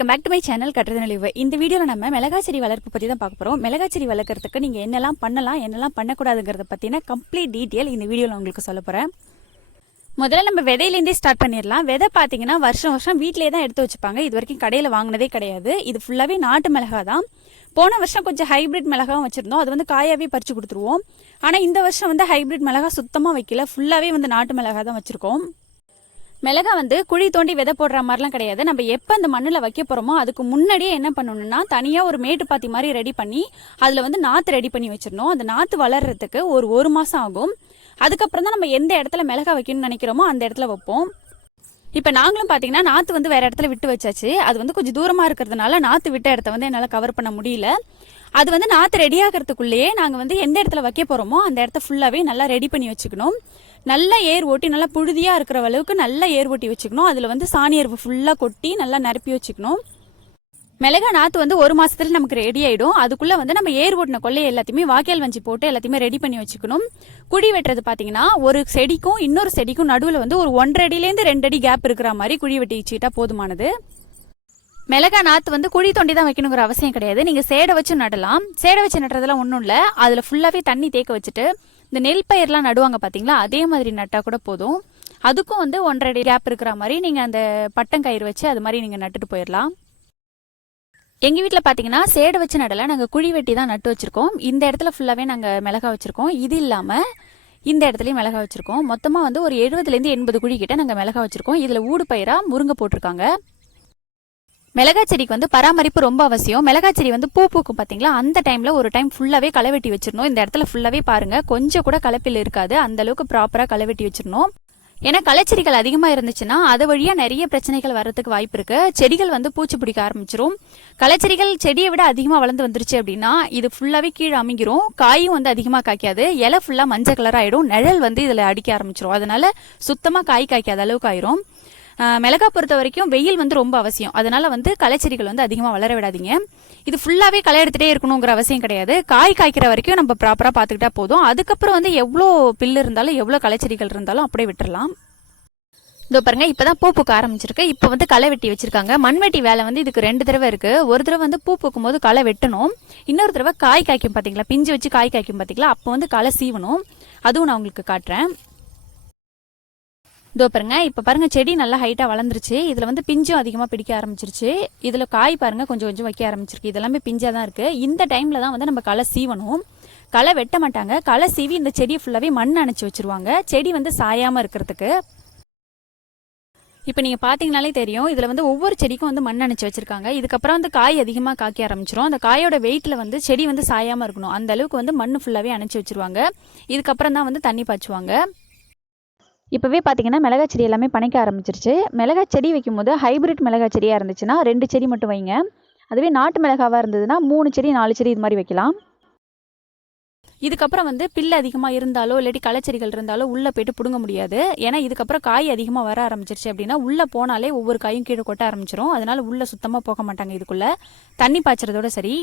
Welcome back to my channel கட்டுறது நிலவு இந்த வீடியோவில் நம்ம மிளகாச்செடி வளர்ப்பு பற்றி தான் பார்க்க போகிறோம் மிளகாய் செடி வளர்க்குறதுக்கு நீங்கள் என்னெல்லாம் பண்ணலாம் என்னெல்லாம் பண்ணக்கூடாதுங்கிறத பற்றின கம்ப்ளீட் டீட்டெயில் இந்த வீடியோவில் உங்களுக்கு சொல்ல போகிறேன் முதல்ல நம்ம விதையிலேருந்தே ஸ்டார்ட் பண்ணிடலாம். விதை பார்த்தீங்கன்னா வருஷம் வருஷம் வீட்டிலே தான் எடுத்து வச்சுப்பாங்க. இது வரைக்கும் கடையில் வாங்கினதே கிடையாது. இது ஃபுல்லாகவே நாட்டு மிளகா தான். போன வருஷம் கொஞ்சம் ஹைபிரிட் மிளகாவும் வச்சுருந்தோம். அது வந்து காயாவே பறித்து கொடுத்துருவோம். ஆனால் இந்த வருஷம் வந்து ஹைபிரிட் மிளகா சுத்தமாக வைக்கல. ஃபுல்லாகவே வந்து நாட்டு மிளகா தான் வச்சுருக்கோம். மிளகா வந்து குழி தோண்டி விதை போடுற மாதிரிலாம் கிடையாது. நம்ம எப்போ அந்த மண்ணில் வைக்க போகிறோமோ அதுக்கு முன்னாடியே என்ன பண்ணணும்னா தனியாக ஒரு மேட்டு பாத்தி மாதிரி ரெடி பண்ணி அதில் வந்து நாற்று ரெடி பண்ணி வச்சிடணும். அந்த நாற்று வளர்கிறதுக்கு ஒரு ஒரு மாதம் ஆகும். அதுக்கப்புறம் தான் நம்ம எந்த இடத்துல மிளகா வைக்கணும்னு நினைக்கிறோமோ அந்த இடத்துல வைப்போம். இப்போ நாங்களும் பார்த்தீங்கன்னா நாற்று வந்து வேறு இடத்துல விட்டு வச்சாச்சு. அது வந்து கொஞ்சம் தூரமாக இருக்கிறதுனால நாற்று விட்ட இடத்த வந்து என்னால் கவர் பண்ண முடியல. அது வந்து நாற்று ரெடி ஆகிறதுக்குள்ளேயே நாங்கள் வந்து எந்த இடத்துல வைக்க போகிறோமோ அந்த இடத்த ஃபுல்லாகவே நல்லா ரெடி பண்ணி வச்சுக்கணும். நல்லா ஏர் ஓட்டி நல்லா புழுதியாக இருக்கிற அளவுக்கு நல்லா ஏர் ஓட்டி வச்சுக்கணும். அதில் வந்து சாணி ஃபுல்லாக கொட்டி நல்லா நிரப்பி வச்சுக்கணும். மிளகா நாற்று வந்து ஒரு மாசத்துல நமக்கு ரெடி ஆயிடும். அதுக்குள்ள வந்து நம்ம ஏர் ஓட்டின கொள்ளையை எல்லாத்தையுமே வாக்கியல் வஞ்சி போட்டு எல்லாத்தையுமே ரெடி பண்ணி வச்சுக்கணும். குடி வெட்டுறது பாத்தீங்கன்னா ஒரு செடிக்கும் இன்னொரு செடிக்கும் நடுவில் வந்து ஒரு ஒன்றரை அடியிலேருந்து ரெண்டு அடி கேப் இருக்கிற மாதிரி குழி வெட்டி வச்சுக்கிட்டா போதுமானது. மிளகா நாற்று வந்து குழி தோண்டி தான் வைக்கணுங்கிற அவசியம் கிடையாது. நீங்கள் சேடை வச்சு நடலாம். சேடை வச்சு நடுறதுலாம் ஒன்றும் இல்லை. அதில் ஃபுல்லாகவே தண்ணி தேக்க வச்சுட்டு இந்த நெல் பயிர்லாம் நடுவாங்க பார்த்தீங்களா அதே மாதிரி நட்டால் கூட போதும். அதுக்கும் வந்து ஒன்றரை அடி கேப் இருக்கிற மாதிரி நீங்கள் அந்த பட்டங்கயிறு வச்சு அது மாதிரி நீங்கள் நட்டுட்டு போயிடலாம் எங்கள் வீட்டில் பார்த்தீங்கன்னா சேடை வச்சு நடலை நாங்கள் குழி வெட்டி தான் நட்டு வச்சுருக்கோம். இந்த இடத்துல ஃபுல்லாகவே நாங்கள் மிளகா வச்சுருக்கோம். இது இல்லாமல் இந்த இடத்துலையும் மிளகா வச்சுருக்கோம். மொத்தமாக வந்து ஒரு எழுபதுலேருந்து எண்பது குழி கிட்ட நாங்கள் மிளகா வச்சுருக்கோம். இதில் ஊடு பயிராக முருங்கை போட்டிருக்காங்க. மிளகாய் செடிக்கு வந்து பராமரிப்பு ரொம்ப அவசியம். மிளகாய் செடி வந்து பூ பூக்கும் பார்த்தீங்களா அந்த டைமில் ஒரு டைம் ஃபுல்லாகவே களை வெட்டி வச்சிடணும். இந்த இடத்துல ஃபுல்லாகவே பாருங்கள் கொஞ்சம் கூட களைப்பில் இருக்காது. அந்த அளவுக்கு ப்ராப்பராக களை வெட்டி வச்சிடணும். ஏன்னா களைச்செடிகள் அதிகமாக இருந்துச்சுன்னா அது வழியாக நிறைய பிரச்சனைகள் வர்றதுக்கு வாய்ப்பு இருக்கு. செடிகள் வந்து பூச்சி பிடிக்க ஆரம்பிச்சிரும். களைச்செடிகள் செடியை விட அதிகமாக வளர்ந்து வந்துருச்சு அப்படின்னா இது ஃபுல்லாகவே கீழே அமைங்கிரும் காயும் வந்து அதிகமாக காய்க்காது. இலை ஃபுல்லாக மஞ்சள் கலர் ஆகிடும் நிழல் வந்து இதில் அடிக்க ஆரம்பிச்சிரும். அதனால சுத்தமாக காய் காய்க்காத அளவுக்கு ஆயிரும். மிளகா பொறுத்த வரைக்கும் வெயில் வந்து ரொம்ப அவசியம். அதனால வந்து களைச்செடிகள் வந்து அதிகமாக வளர விடாதீங்க. இது ஃபுல்லாகவே களை எடுத்துகிட்டே இருக்கணுங்கிற அவசியம் கிடையாது. காய் காய்க்கிற வரைக்கும் நம்ம ப்ராப்பராக பார்த்துக்கிட்டா போதும். அதுக்கப்புறம் வந்து எவ்வளோ பில்லு இருந்தாலும் எவ்வளோ களைச்செடிகள் இருந்தாலும் அப்படியே விட்டுடலாம் இதோ பாருங்க இப்பதான் பூ பூக்க ஆரம்பிச்சிருக்கு. இப்போ வந்து களை வெட்டி வச்சிருக்காங்க. மண்வெட்டி வேலை வந்து இதுக்கு ரெண்டு தடவை இருக்குது ஒரு தடவை வந்து பூ பூக்கும் போது களை வெட்டணும். இன்னொரு தடவை காய் காய்க்கும் பார்த்தீங்களா பிஞ்சு வச்சு காய் காய்க்கும் பார்த்தீங்களா அப்போ வந்து களை சீவணும். அதுவும் நான் உங்களுக்கு காட்டுறேன். இதோ பாருங்க இப்போ பாருங்க செடி நல்லா ஹைட்டாக வளர்ந்துருச்சு. இதில் வந்து பிஞ்சும் அதிகமாக பிடிக்க ஆரம்பிச்சிருச்சு. இதில் காய் பாருங்க கொஞ்சம் கொஞ்சம் வைக்க ஆரம்பிச்சிருக்கு. இதெல்லாமே பிஞ்சாக தான் இருக்குது இந்த டைமில் தான் வந்து நம்ம களை சீவணும். களை வெட்ட மாட்டாங்க. களை சீவி இந்த செடியை ஃபுல்லாகவே மண் அணைச்சி வச்சிருவாங்க. செடி வந்து சாயாமல் இருக்கிறதுக்கு. இப்போ நீங்கள் பார்த்தீங்கனாலே தெரியும் இதில் வந்து ஒவ்வொரு செடிக்கும் வந்து மண் அணைச்சி வச்சுருக்காங்க. இதுக்கப்புறம் வந்து காய் அதிகமாக காய்க்க ஆரம்பிச்சிரும். அந்த காயோட வெயிட்டில் வந்து செடி வந்து சாயாமல் இருக்கணும். அந்த அளவுக்கு வந்து மண் ஃபுல்லாகவே அணைச்சி வச்சிருவாங்க. இதுக்கப்புறம் தான் வந்து தண்ணி பாய்ச்சுவாங்க. இப்போவே பார்த்தீங்கன்னா மிளகாய் செடி எல்லாமே பனைக்க ஆரம்பிச்சிருச்சு. மிளகாய் செடி வைக்கும்போது ஹைபிரிட் மிளகாய் செடியாக இருந்துச்சுன்னா ரெண்டு செடி மட்டும் வைங்க. அதுவே நாட்டு மிளகாவாக இருந்ததுன்னா மூணு செடி நாலு செடி இது மாதிரி வைக்கலாம். இதுக்கப்புறம் வந்து பில்லு அதிகமாக இருந்தாலோ இல்லாட்டி களைச்செடிகள் இருந்தாலோ உள்ளே போயிட்டு பிடுங்க முடியாது. ஏன்னா இதுக்கப்புறம் காய் அதிகமாக வர ஆரம்பிச்சிருச்சு அப்படின்னா உள்ளே போனாலே ஒவ்வொரு காயும் கீழே கொட்ட ஆரம்பிச்சிரும். அதனால உள்ளே சுத்தமாக போக மாட்டாங்க இதுக்குள்ளே. தண்ணி பாய்ச்சறதோட சரி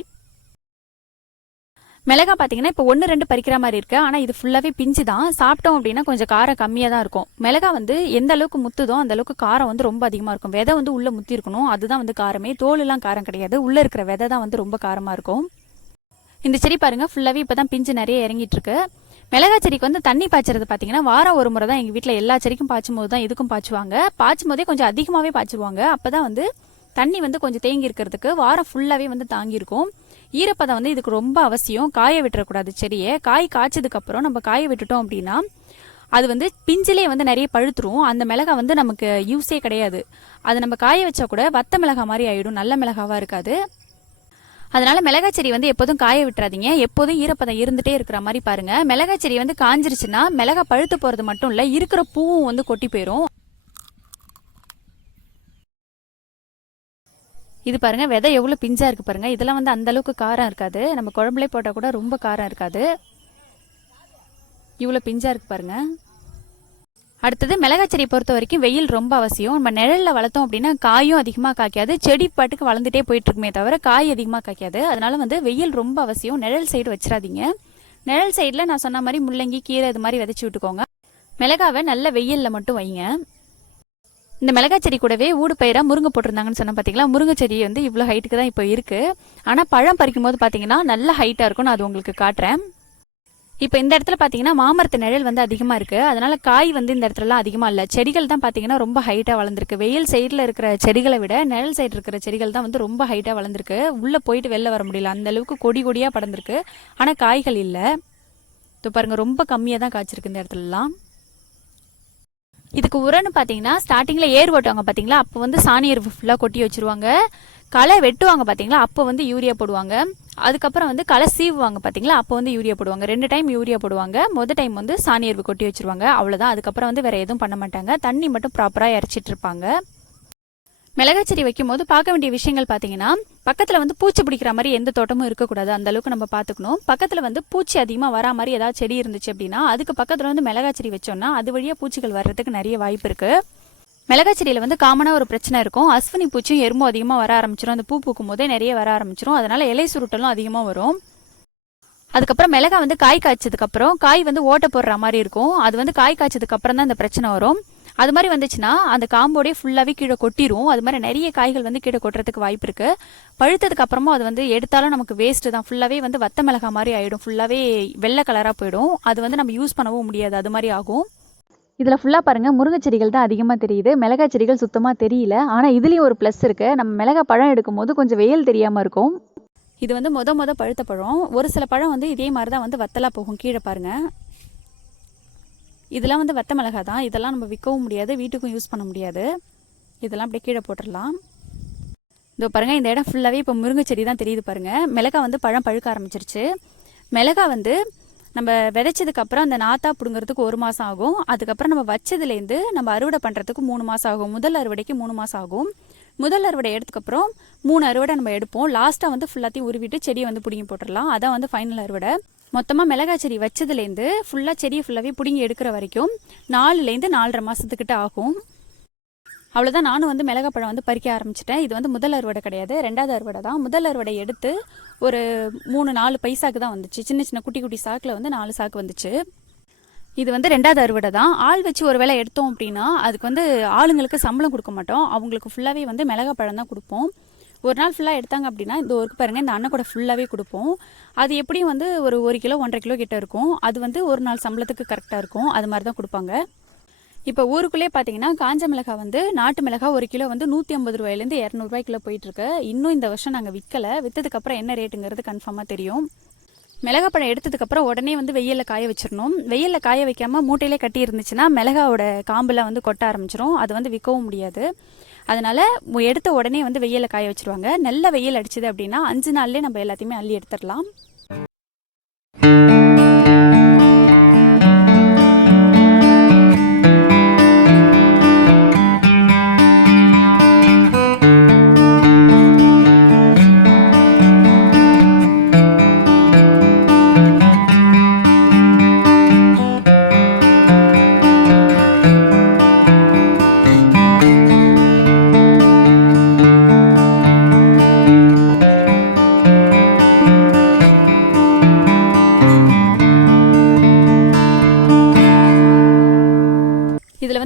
மிளகா பார்த்தீங்கன்னா இப்போ ஒன்று ரெண்டு பறிக்கிற மாதிரி இருக்குது ஆனால் இது ஃபுல்லாகவே பிஞ்சு தான் சாப்பிட்டோம் அப்படின்னா கொஞ்சம் காரம் கம்மியாக தான் இருக்கும். மிளகா வந்து எந்த அளவுக்கு முத்துதோ அந்த அளவுக்கு காரம் வந்து ரொம்ப அதிகமாக இருக்கும். விதை வந்து உள்ளே முத்தி இருக்கணும் அதுதான் வந்து காரமே. தோலெல்லாம் காரம் கிடையாது. உள்ளே இருக்கிற விதை தான் வந்து ரொம்ப காரமாக இருக்கும். இந்த செடி பாருங்கள் ஃபுல்லாகவே இப்போ தான் பிஞ்சு நிறைய இறங்கிட்டு இருக்கு மிளகா செடிக்கு வந்து தண்ணி பாய்ச்சறது பார்த்தீங்கன்னா வாரம் ஒரு முறை தான் எங்கள் வீட்டில் எல்லா செடிக்கும் பாய்ச்சும் போது தான் இதுக்கும் பாய்ச்சுவாங்க. பாய்ச்சும் போதே கொஞ்சம் அதிகமாகவே பாய்ச்சுவாங்க அப்போ தான் வந்து தண்ணி வந்து கொஞ்சம் தேங்கி இருக்கிறதுக்கு வாரம் ஃபுல்லாகவே வந்து தாங்கியிருக்கும். ஈரப்பதம் வந்து இதுக்கு ரொம்ப அவசியம். காய விட்டுறக்கூடாது செடியை. காய் காய்ச்சதுக்கப்புறம் நம்ம காய விட்டுட்டோம் அப்படின்னா அது வந்து பிஞ்சிலே வந்து நிறைய பழுத்துரும். அந்த மிளகா வந்து நமக்கு யூஸே கிடையாது. அது நம்ம காய வச்சா கூட வத்த மிளகா மாதிரி ஆயிடும். நல்ல மிளகாவாக இருக்காது. அதனால மிளகாய் செடி வந்து எப்போதும் காய விட்டுறாதீங்க. எப்போதும் ஈரப்பதம் இருந்துட்டே இருக்கிற மாதிரி பாருங்க. மிளகாய் செடி வந்து காஞ்சிருச்சுன்னா மிளகா பழுத்து போறது மட்டும் இல்ல இருக்கிற பூவும் வந்து கொட்டி போயிடும் இது பாருங்க விதை எவ்வளோ பிஞ்சா இருக்கு பாருங்க. இதெல்லாம் வந்து அந்த அளவுக்கு காரம் இருக்காது. நம்ம குழம்புலே போட்டால் கூட ரொம்ப காரம் இருக்காது. இவ்வளோ பிஞ்சா இருக்கு பாருங்க. அடுத்தது மிளகாய் செடியை பொறுத்த வரைக்கும் வெயில் ரொம்ப அவசியம். நம்ம நிழலில் வளர்த்தோம் அப்படின்னா காயும் அதிகமாக காய்க்காது. செடி பாட்டுக்கு வளர்ந்துட்டே போயிட்டு இருக்குமே தவிர காய் அதிகமாக காய்க்காது. அதனால வந்து வெயில் ரொம்ப அவசியம். நிழல் சைடு வச்சிடாதீங்க நிழல் சைடில் நான் சொன்ன மாதிரி முள்ளங்கி கீரை இது மாதிரி விதைச்சி விட்டுக்கோங்க. மிளகாவை நல்ல வெயிலில் மட்டும் வைங்க. இந்த மிளகாய் செடி கூடவே ஊடு பயிரா முருங்கை போட்டிருந்தாங்கன்னு சொன்னால் பார்த்தீங்களா முருங்கை செடி வந்து இவ்வளோ ஹைட்டுக்கு தான் இப்போ இருக்கு. ஆனால் பழம் பறிக்கும் போது பார்த்தீங்கன்னா நல்ல ஹைட்டாக இருக்கும். நான் அது உங்களுக்கு காட்டுறேன். இப்போ இந்த இடத்துல பார்த்தீங்கன்னா மாமரத்து நிழல் வந்து அதிகமாக இருக்குது அதனால காய் வந்து இந்த இடத்துலலாம் அதிகமாக இல்லை. செடிகள் தான் பார்த்தீங்கன்னா ரொம்ப ஹைட்டாக வளர்ந்துருக்கு. வெயில் சைடில் இருக்கிற செடிகளை விட நிழல் சைடு இருக்கிற செடிகள் தான் வந்து ரொம்ப ஹைட்டாக வளர்ந்துருக்கு. உள்ளே போயிட்டு வெளில வர முடியல. அந்த அளவுக்கு கொடி கொடியாக படர்ந்துருக்கு. ஆனால் காய்கள் இல்லை. இப்போ பாருங்க ரொம்ப கம்மியாக தான் காய்ச்சிருக்கு இந்த இடத்துலலாம். இதுக்கு உரம்னு பார்த்தீங்கன்னா ஸ்டார்டிங்கில் ஏர் ஓட்டுவாங்க பார்த்தீங்களா அப்போ வந்து சாணி எருவு ஃபுல்லாக கொட்டி வச்சுருவாங்க. களை வெட்டுவாங்க பார்த்தீங்களா அப்போ வந்து யூரியா போடுவாங்க. அதுக்கப்புறம் வந்து களை சீவுவாங்க பார்த்தீங்களா அப்போ வந்து யூரியா போடுவாங்க. ரெண்டு டைம் யூரியா போடுவாங்க. மொதல் டைம் வந்து சாணி எருவு கொட்டி வச்சுருவாங்க. அவ்வளோதான் அதுக்கப்புறம் வந்து வேறு எதுவும் பண்ண மாட்டாங்க. தண்ணி மட்டும் ப்ராப்பராக இறச்சிட்டு இருப்பாங்க. மிளகாய் செடி வைக்கும் போது பார்க்க வேண்டிய விஷயங்கள் பார்த்தீங்கன்னா பக்கத்தில் வந்து பூச்சி பிடிக்கிற மாதிரி எந்த தோட்டமும் இருக்கக்கூடாது. அந்த அளவுக்கு நம்ம பார்த்துக்கணும். பக்கத்தில் வந்து பூச்சி அதிகமாக வரா மாதிரி ஏதாவது செடி இருந்துச்சு அப்படின்னா அதுக்கு பக்கத்தில் வந்து மிளகாய் செடி வச்சோம்னா அது வழியாக பூச்சிகள் வர்றதுக்கு நிறைய வாய்ப்பு இருக்குது மிளகாய் செடியில் வந்து காமனாக ஒரு பிரச்சனை இருக்கும். அஸ்வினி பூச்சியும் எறும்பும் அதிகமாக வர ஆரம்பிச்சிடும் அந்த பூ பூக்கும் போதே நிறைய வர ஆரம்பிச்சிடும் அதனால இலை சுருட்டலும் அதிகமாக வரும். அதுக்கப்புறம் மிளகாய் வந்து காய் காய்ச்சதுக்கப்புறம் காய் வந்து ஓட்ட போடுற மாதிரி இருக்கும். அது வந்து காய் காய்ச்சதுக்கப்புறம் தான் இந்த பிரச்சனை வரும். அது மாதிரி வந்துச்சுன்னா அந்த காம்போடே ஃபுல்லாகவே கீழே கொட்டிரும். அது மாதிரி நிறைய காய்கள் வந்து கீழே கொட்டுறதுக்கு வாய்ப்பு இருக்கு. பழுத்ததுக்கு அப்புறமும் அது வந்து எடுத்தாலும் நமக்கு வேஸ்ட்டு தான். ஃபுல்லாகவே வந்து வத்த மிளகா மாதிரி ஆயிடும். ஃபுல்லாகவே வெள்ளை கலராக போயிடும். அது வந்து நம்ம யூஸ் பண்ணவும் முடியாது. அது மாதிரி ஆகும். இதில் ஃபுல்லாக பாருங்கள் முருங்கை செடிகள் தான் அதிகமாக தெரியுது. மிளகாய் செடிகள் சுத்தமாக தெரியல. ஆனால் இதுலேயும் ஒரு ப்ளஸ் இருக்குது நம்ம மிளகாய் பழம் எடுக்கும்போது கொஞ்சம் வெயில் தெரியாமல் இருக்கும். இது வந்து மொத மொத பழுத்த பழம். ஒரு சில பழம் வந்து இதே மாதிரி தான் வந்து வத்தலாக போகும். கீழே பாருங்கள் இதெல்லாம் வந்து வத்த மிளகா தான் இதெல்லாம் நம்ம விற்கவும் முடியாது வீட்டுக்கும் யூஸ் பண்ண முடியாது. இதெல்லாம் அப்படியே கீழே போட்டுடலாம். இதோ பாருங்கள் இந்த இடம் ஃபுல்லாகவே இப்போ முருங்கை செடி தான் தெரியுது பாருங்கள் மிளகா வந்து பழம் பழுக்க ஆரம்பிச்சிருச்சு. மிளகா வந்து நம்ம விதைச்சதுக்கப்புறம் அந்த நாத்தா பிடுங்கிறதுக்கு ஒரு மாதம் ஆகும். அதுக்கப்புறம் நம்ம வச்சதுலேருந்து நம்ம அறுவடை பண்ணுறதுக்கு மூணு மாதம் ஆகும். முதல் அறுவடைக்கு மூணு மாதம் ஆகும். முதல் அறுவடை எடுத்ததுக்கப்புறம் மூணு அறுவடை நம்ம எடுப்போம். லாஸ்ட்டாக வந்து ஃபுல்லாத்தையும் உருவிட்டு செடியை வந்து பிடுங்கி போட்டுடலாம். அதான் வந்து ஃபைனல் அறுவடை. மொத்தமாக மிளகாய் செடி வச்சதுலேருந்து ஃபுல்லாக செடியை ஃபுல்லாகவே பிடுங்கி எடுக்கிற வரைக்கும் நாலுலேருந்து நாலரை மாதத்துக்கிட்ட ஆகும். அவ்வளோதான் நானும் வந்து மிளகாய் பழம் வந்து பறிக்க ஆரம்பிச்சிட்டேன். இது வந்து முதல் அறுவடை கிடையாது. ரெண்டாவது அறுவடை தான். முதல் அறுவடை எடுத்து ஒரு மூணு நாலு பைசாக்கு தான் வந்துச்சு. சின்ன சின்ன குட்டி குட்டி சாக்கில் வந்து நாலு சாக்கு வந்துச்சு. இது வந்து ரெண்டாவது அறுவடை தான். ஆள் வச்சு ஒரு வேளை எடுத்தோம் அப்படின்னா அதுக்கு வந்து ஆளுங்களுக்கு சம்பளம் கொடுக்க மாட்டோம். அவங்களுக்கு ஃபுல்லாகவே வந்து மிளகாய் பழம் தான் கொடுப்போம். ஒரு நாள் ஃபுல்லாக எடுத்தாங்க அப்படின்னா இந்த ஒர்க்கு பாருங்கள் இந்த அண்ணன் கூட ஃபுல்லாகவே கொடுப்போம். அது எப்படியும் வந்து ஒரு ஒரு கிலோ ஒன்றரை கிலோ கிட்ட இருக்கும். அது வந்து ஒரு நாள் சம்பளத்துக்கு கரெக்டாக இருக்கும். அது மாதிரி தான் கொடுப்பாங்க. இப்போ ஊருக்குள்ளே பார்த்தீங்கன்னா காஞ்ச மிளகாய் வந்து நாட்டு மிளகாய் ஒரு கிலோ வந்து நூற்றி ஐம்பது ரூபாயிலேருந்து இரநூறுபாய்க்குள்ள போயிட்டுருக்கு இன்னும் இந்த வருஷம் நாங்கள் விற்கலை விற்றதுக்கப்புறம் என்ன ரேட்டுங்கிறது கன்ஃபார்மாக தெரியும். மிளகாப்பழம் எடுத்ததுக்கப்புறம் உடனே வந்து வெயிலில் காய வச்சிடணும். வெயிலில் காய வைக்காம மூட்டையிலே கட்டி இருந்துச்சுன்னா மிளகாவோட காம்பெல்லாம் வந்து கொட்ட ஆரம்பிச்சிரும். அது வந்து விற்கவும் முடியாது. அதனால் எடுத்த உடனே வந்து வெயிலில் காய வச்சுருவாங்க. நல்ல வெயில் அடிச்சுது அப்படின்னா அஞ்சு நாள்லேயே நம்ம எல்லாத்தையுமே அள்ளி எடுத்துடலாம்.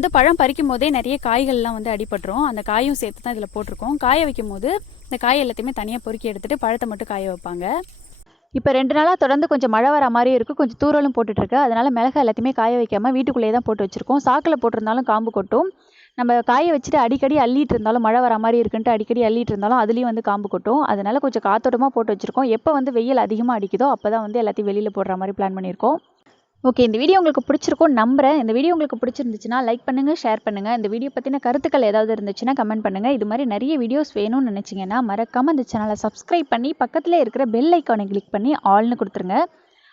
வந்து பழம் பறிக்கும் போதே நிறைய காய்கள்லாம் வந்து அடிபட்டுரும். அந்த காயும் சேர்த்து தான் இதில் போட்டிருக்கோம். காய வைக்கும் போது இந்த காய் எல்லாத்தையுமே தனியாக பொறுக்கி எடுத்துட்டு பழத்தை மட்டும் காய வைப்பாங்க. இப்போ ரெண்டு நாளாக தொடர்ந்து கொஞ்சம் மழை வர மாதிரி இருக்குது கொஞ்சம் தூரலும் போட்டுட்ருக்கு. அதனால் மிளகா எல்லாத்தையுமே காய வைக்காமல் வீட்டுக்குள்ளேயே தான் போட்டு வச்சுருக்கோம். சாக்கில் போட்டிருந்தாலும் காம்பு கொட்டும். நம்ம காய வச்சுட்டு அடிக்கடி அள்ளிட்டு இருந்தாலும் மழை வர மாதிரி இருக்குன்ட்டு அடிக்கடி அள்ளிட்டு இருந்தாலும் அதுலேயும் வந்து காம்பு கொட்டும். அதனால் கொஞ்சம் காத்தோட்டமாக போட்டு வச்சுருக்கோம். எப்போ வந்து வெயில் அதிகமாக அடிக்குதோ அப்போ தான் வந்து எல்லாத்தையும் வெளியில் போடுற மாதிரி பிளான் பண்ணியிருக்கோம். ஓகே இந்த வீடியோ உங்களுக்கு பிடிச்சிருக்கும் நம்புகிறேன் இந்த வீடியோ உங்களுக்கு பிடிச்சிருந்துச்சுன்னா லைக் பண்ணுங்கள் ஷேர் பண்ணுங்கள் இந்த வீடியோ பற்றின கருத்துக்கள் ஏதாவது இருந்துச்சுன்னா கமெண்ட் பண்ணுங்கள் இது மாதிரி நிறைய வீடியோஸ் வேணும்னு நினச்சிங்கன்னா மறக்காமல் இந்த சேனலை சப்ஸ்கிரைப் பண்ணி பக்கத்தில் இருக்கிற பெல் ஐக்கானை கிளிக் பண்ணி ஆல்னு கொடுத்துருங்க.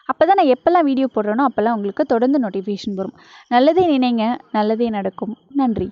அப்போ தான் நான் எப்போல்லாம் வீடியோ போடுறேனோ அப்போல்லாம் உங்களுக்கு தொடர்ந்து நோட்டிஃபிகேஷன் வரும். நல்லதே நினைங்க. நல்லதே நடக்கும். நன்றி.